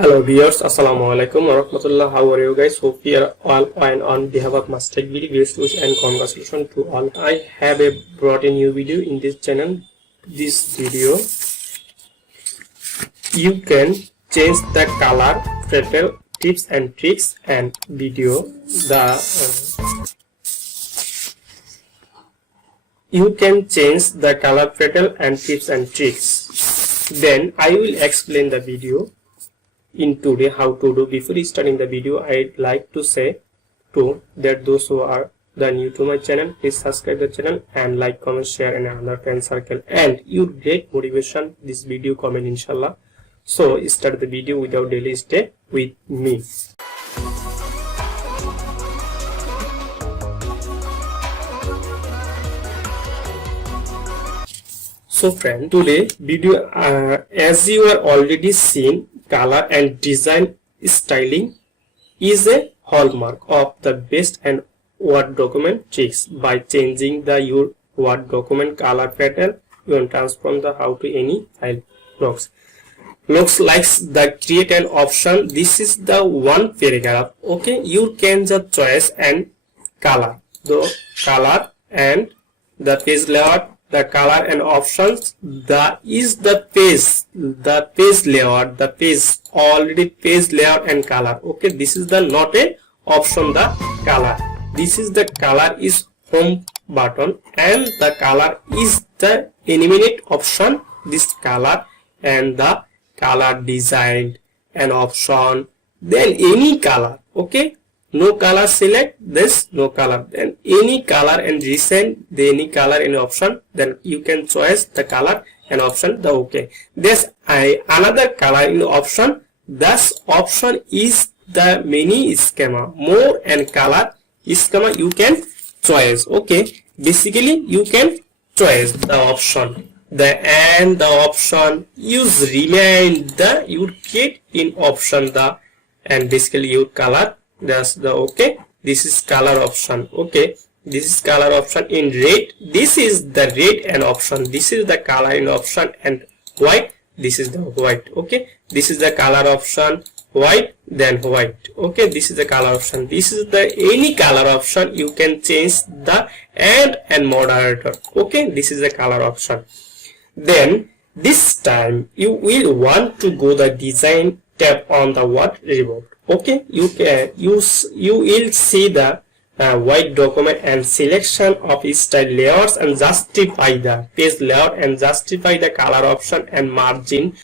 Hello viewers, assalamu alaikum warahmatullah. How are you guys? Hope you are all fine. On behalf of Master Video, best wishes and congratulations to all. I have brought a new video in this channel. This video, you can change the color, filter, tips and tricks, and video. You can change the color, filter, and tips and tricks. Then I will explain the video in today how to do. Before starting the video, I'd like to say to that those who are new to my channel, please subscribe the channel and like, comment, share in another friend circle, and you get motivation this video comment inshallah. So start the video without delay. Stay with me. So friend, today video as you are already seen, color and design styling is a hallmark of the best and Word document tricks. By changing your Word document color pattern, you can transform the how to any file looks like the create an option. This is the one paragraph. Okay, you can just choice and color, the color and the page layout, the color and options, the page layout, the page already page layout and color. Okay, this is the not a option, the color. This is the color is home button and the color is the eliminate option. This color and the color design and option, then any color. Okay, no color select this, no color, then any color and resend the any color any option, then you can choose the color and option the okay. This another color in option. This option is the mini schema, more and color schema you can choose. Okay, basically you can choose the option, the and the option use remain the you get in option the and basically your color. That's the okay. This is color option. Okay, this is color option in red. This is the red and option. This is the color in option and white. This is the white. Okay, this is the color option white, then white. Okay, this is the color option. This is the any color option you can change the and moderator. Okay, this is the color option. Then this time you will want to go the design tab on the Word report. Okay, you will see the white document and selection of style layouts and justify the page layout and justify the color option and margin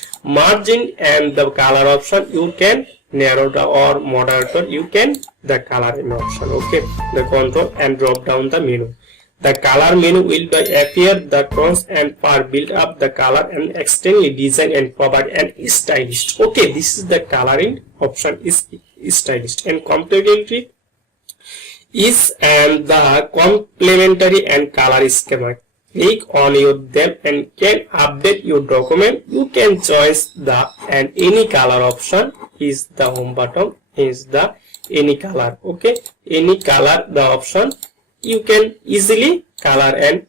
and the color option you can narrow the or moderator you can the color in option. Okay, the control and drop down the menu. The color menu will appear the tones and for build up the color and externally design and provide and stylist. Okay, this is the coloring option is stylist and complementary is and the complementary and color schema. Click on them and can update your document. You can choose the and any color option is the home button is the any color. Okay, any color the option you can easily color and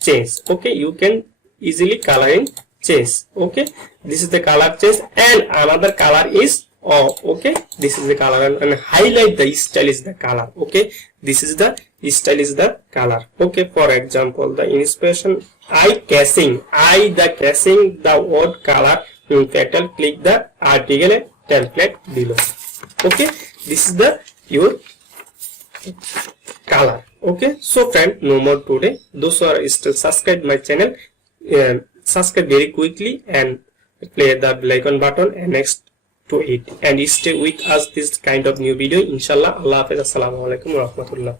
change. Okay, you can easily color and change. Okay, this is the color change and another color is okay, this is the color and highlight the style is the color. Okay, this is the style is the color. Okay, for example the inspiration casing the word color in title, click the article and template below. Okay, this is the your color. Okay, so friend, no more today. Those who are still subscribe my channel, subscribe very quickly and play the bell icon button and next to it and stay with us this kind of new video inshallah. Allah Hafiz. Assalamu alaikum warahmatullah.